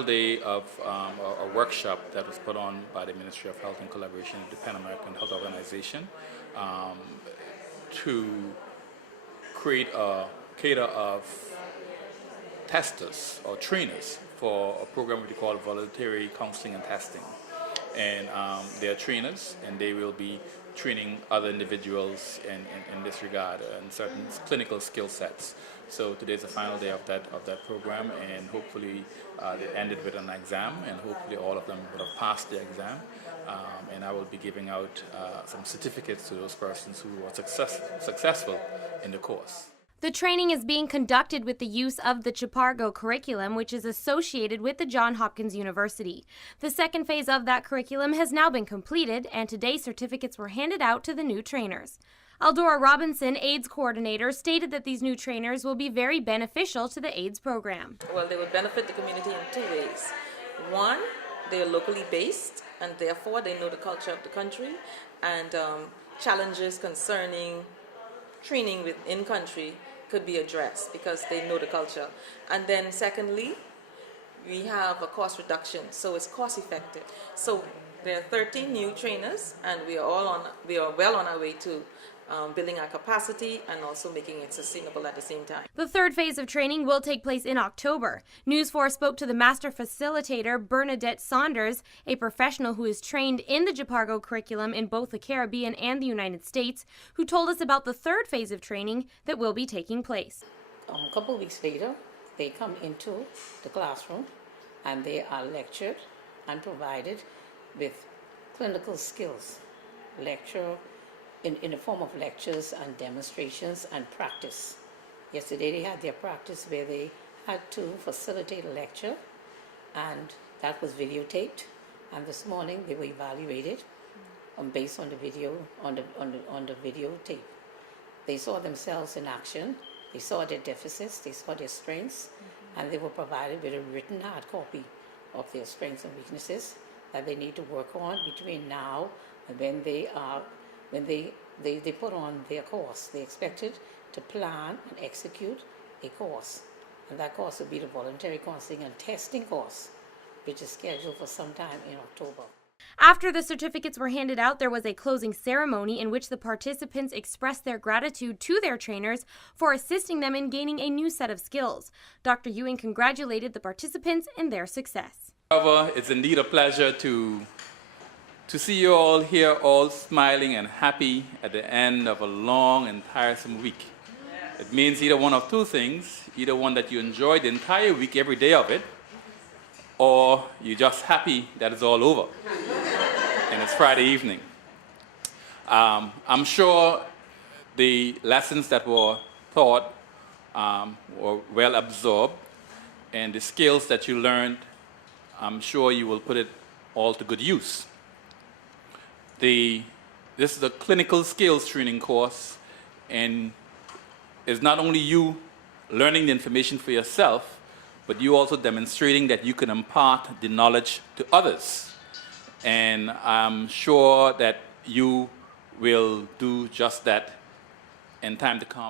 Day of a workshop that was put on by the Ministry of Health in collaboration with the Pan American Health Organization um, to create a cadre of testers or trainers for a program we call voluntary counseling and testing. And they are trainers, and they will be training other individuals in this regard and certain clinical skill sets. So today is the final day of that program, and hopefully they ended with an exam, and hopefully all of them would have passed the exam. And I will be giving out some certificates to those persons who were successful in the course. The training is being conducted with the use of the Chapargo curriculum, which is associated with the Johns Hopkins University. The second phase of that curriculum has now been completed, and today certificates were handed out to the new trainers. Aldora Robinson, AIDS coordinator, stated that these new trainers will be very beneficial to the AIDS program. Well, they would benefit the community in two ways. One, they are locally based, and therefore they know the culture of the country, and challenges concerning training within country could be addressed because they know the culture. And then secondly, we have a cost reduction, so it's cost effective. So there are 13 new trainers, and we are well on our way to building our capacity and also making it sustainable at the same time. The third phase of training will take place in October. News 4 spoke to the master facilitator, Bernadette Saunders, a professional who is trained in the Chapargo curriculum in both the Caribbean and the United States, who told us about the third phase of training that will be taking place. A couple of weeks later, they come into the classroom and they are lectured and provided with clinical skills, in the form of lectures and demonstrations and practice. Yesterday they had their practice where they had to facilitate a lecture, and that was videotaped, and this morning they were evaluated based on the video, on the videotape. They saw themselves in action, they saw their deficits, they saw their strengths, and they were provided with a written hard copy of their strengths and weaknesses that they need to work on between now and when they put on their course. They expected to plan and execute a course, and that course will be the voluntary counseling and testing course, which is scheduled for sometime in October. After the certificates were handed out, there was a closing ceremony in which the participants expressed their gratitude to their trainers for assisting them in gaining a new set of skills. Dr. Ewing congratulated the participants in their success. However, it's indeed a pleasure to see you all here, all smiling and happy at the end of a long and tiresome week. It means either one of two things: either one, that you enjoyed the entire week, every day of it, or you're just happy that it's all over and it's Friday evening. I'm sure the lessons that were taught were well absorbed, and the skills that you learned, I'm sure you will put it all to good use. This is a clinical skills training course, and it's not only you learning the information for yourself, but you also demonstrating that you can impart the knowledge to others. And I'm sure that you will do just that in time to come.